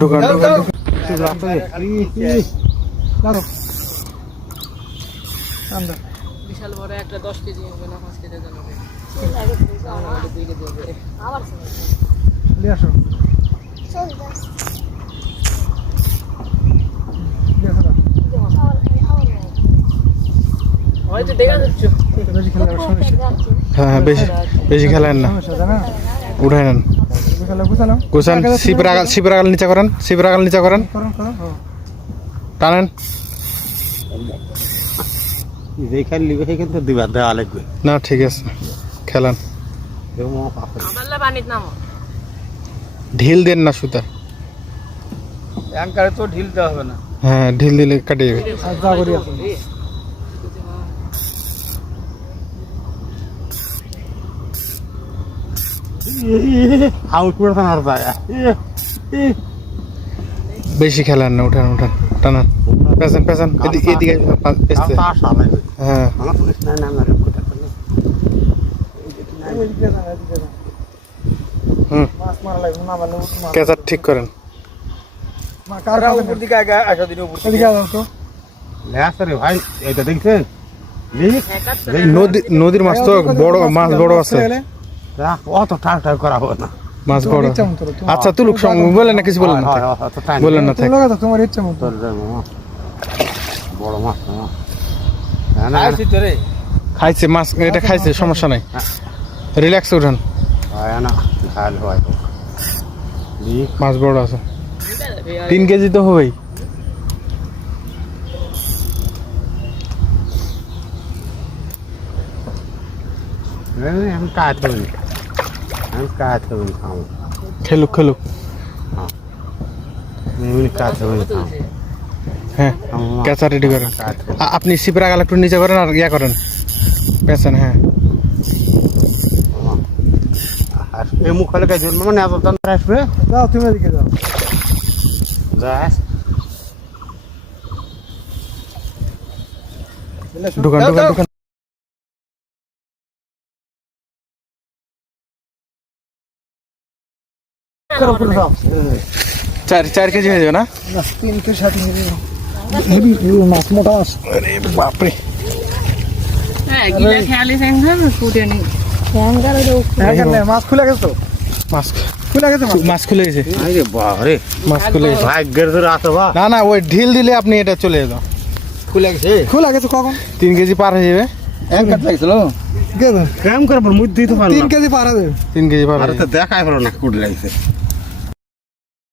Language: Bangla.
ঢুকান ঢুকান বিশাল বড় একটা দশ কেজি হবে না পাঁচ কেজি হবে। দুই কেজি হবে হয়তো দেখা যাচ্ছ। হ্যাঁ হ্যাঁ বেশি বেশি খেলেন না। উঠাই নেন। গুছান নিচে করেন নিচে করেন। টানেন। যেখানে লিবে সেখানে তো দিবা দেওয়া লাগবে। না ঠিক আছে খেলান। ঢিল দেন না সুতা। অ্যাঙ্কারে তো ঢিলতে হবে না। হ্যাঁ ঢিল দিলে কাটে যাবে আউট করে বেশি খেলেন না উঠান উঠান টানান। পেছান পেছান এদিকে হ্যাঁ। হুম। ঠিক করেন। উপর দিকে আগে আসা দিন উপর লেখা রে ভাই এটা দেখছেন নদী নদীর মাছ তো বড় মাছ বড় আছে। অত করা হবে না। মাছ বড়। আচ্ছা তুলুক সঙ্গ বলেন না কিছু বলেন না। বলেন না তোমার ইচ্ছা মতো। তোর বড় মাছ মামা না না খাইছে মাছ এটা খাইছে সমস্যা নাই। রিল্যাক্স উঠান। না মাছ বড় আছে। তিন কেজি তো হবেই। এই, আমি কাজ করি আমি কাজ করি খাও খেলুক খেলুক এমনি কাজ করি খাও হ্যাঁ কেঁচা রেডি করেন কাজ করি আ- আপনি সিপরা গাল একটু নিচে করেন আর ইয়া করেন পেছন হ্যাঁ আর এই মুখ হলে কাজ মানে এত দাম আসবে যাও তুমি এদিকে যাও যাস ঢুকান ঢুকান ঢুকান চার চার কেজি হয়ে যাবে না? তিন কে ষাট মাছ মোটা মাছ। আরে বাপরে। হ্যাঁ গিলা খেয়ালি স্যাংশন ফুটে নি। হ্যাঁ মাছ খুলে গেছে তো? মাছ খুলে গেছে মাছ? মাছ খুলে গেছে। আরে বাবারে মাছ খুলে গেছে। ভাগ্যের ধরে আসো বা। না না ওই ঢিল দিলে আপনি এটা চলে যেত। খুলে গেছে? খুলে গেছে কখন? তিন কেজি পার হয়ে যাবে। এক কাট লাগছিল? তিন কেজি পার দেবে তিন কেজি পার আরে তো দেখাই পারো না কুড়ি লাগছে।